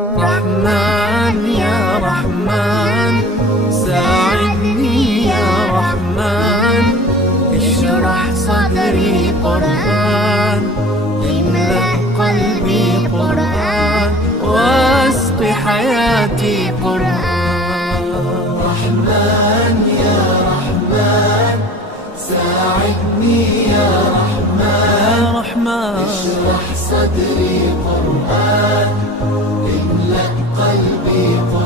رحمن يا رحمن ساعدني يا رحمن، اشرح صدري قرآن، املأ قلبي قرآن، واسق حياتي قرآن. رحمن